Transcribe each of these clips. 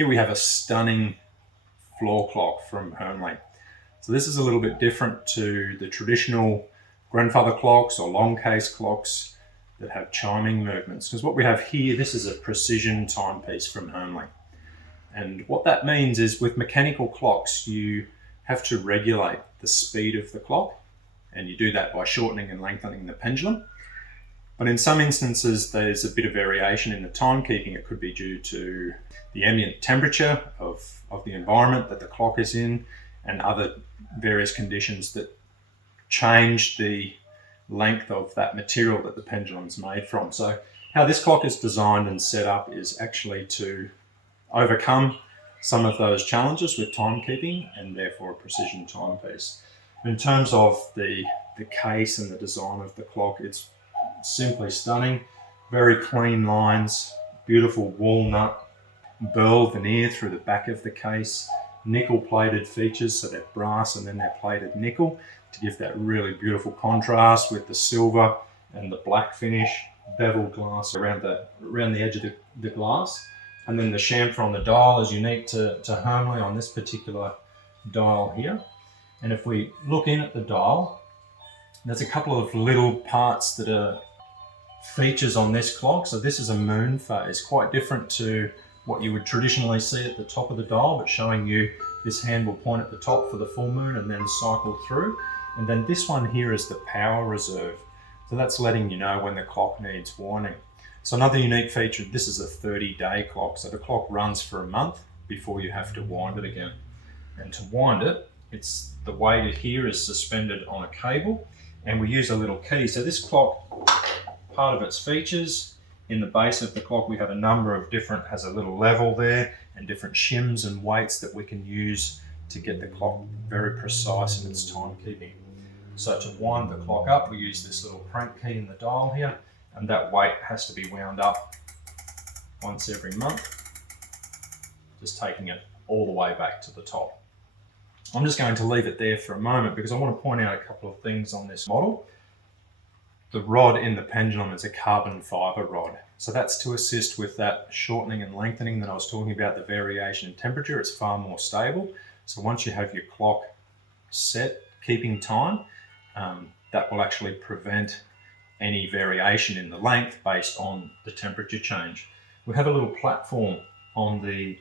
Here we have a stunning floor clock from Hermle. So this is a little bit different to the traditional grandfather clocks or long case clocks that have chiming movements, because what we have here, this is a precision timepiece from Hermle. And what that means is with mechanical clocks, you have to regulate the speed of the clock, and you do that by shortening and lengthening the pendulum. But in some instances, there's a bit of variation in the timekeeping. It could be due to the ambient temperature of the environment that the clock is in, and other various conditions that change the length of that material that the pendulum is made from. So how this clock is designed and set up is actually to overcome some of those challenges with timekeeping, and therefore a precision timepiece. In terms of the case and the design of the clock, it's simply stunning. Very clean lines, beautiful walnut burl veneer through the back of the case, nickel plated features, so they're brass and then they're plated nickel to give that really beautiful contrast with the silver and the black finish, beveled glass around the edge of the glass. And then the chamfer on the dial is unique to Hermle on this particular dial here. And if we look in at the dial, there's a couple of little parts that are features on this clock. So this is a moon phase, quite different to what you would traditionally see at the top of the dial, but showing you this hand will point at the top for the full moon and then cycle through. And then this one here is the power reserve. So that's letting you know when the clock needs winding. So another unique feature, this is a 30-day clock. So the clock runs for a month before you have to wind it again. And to wind it, the weight here is suspended on a cable, and we use a little key. So this clock, part of its features, in the base of the clock we have a number of different, has a little level there and different shims and weights that we can use to get the clock very precise in its timekeeping. So to wind the clock up, we use this little crank key in the dial here, and that weight has to be wound up once every month, just taking it all the way back to the top. I'm just going to leave it there for a moment because I want to point out a couple of things on this model. The rod in the pendulum is a carbon fiber rod. So that's to assist with that shortening and lengthening that I was talking about, the variation in temperature. It's far more stable. So once you have your clock set, keeping time, that will actually prevent any variation in the length based on the temperature change. We have a little platform on the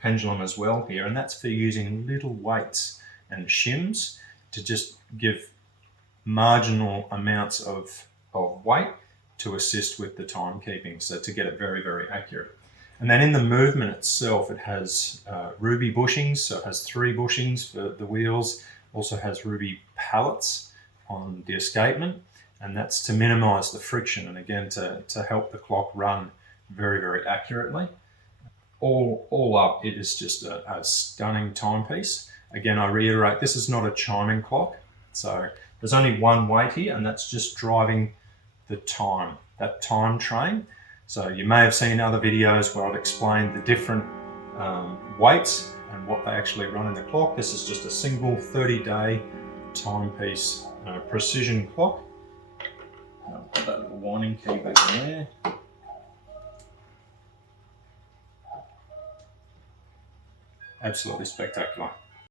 pendulum as well here, and that's for using little weights and shims to just give marginal amounts of weight to assist with the timekeeping, so to get it very, very accurate. And then in the movement itself, it has ruby bushings, so it has 3 bushings for the wheels, also has ruby pallets on the escapement, and that's to minimize the friction and again to help the clock run very, very accurately. All up, it is just a stunning timepiece. Again, I reiterate, this is not a chiming clock, so there's only one weight here, and that's just driving the time, that time train. So you may have seen other videos where I've explained the different weights and what they actually run in the clock. This is just a single 30-day timepiece precision clock. I'll put that little winding key back in there. Absolutely spectacular.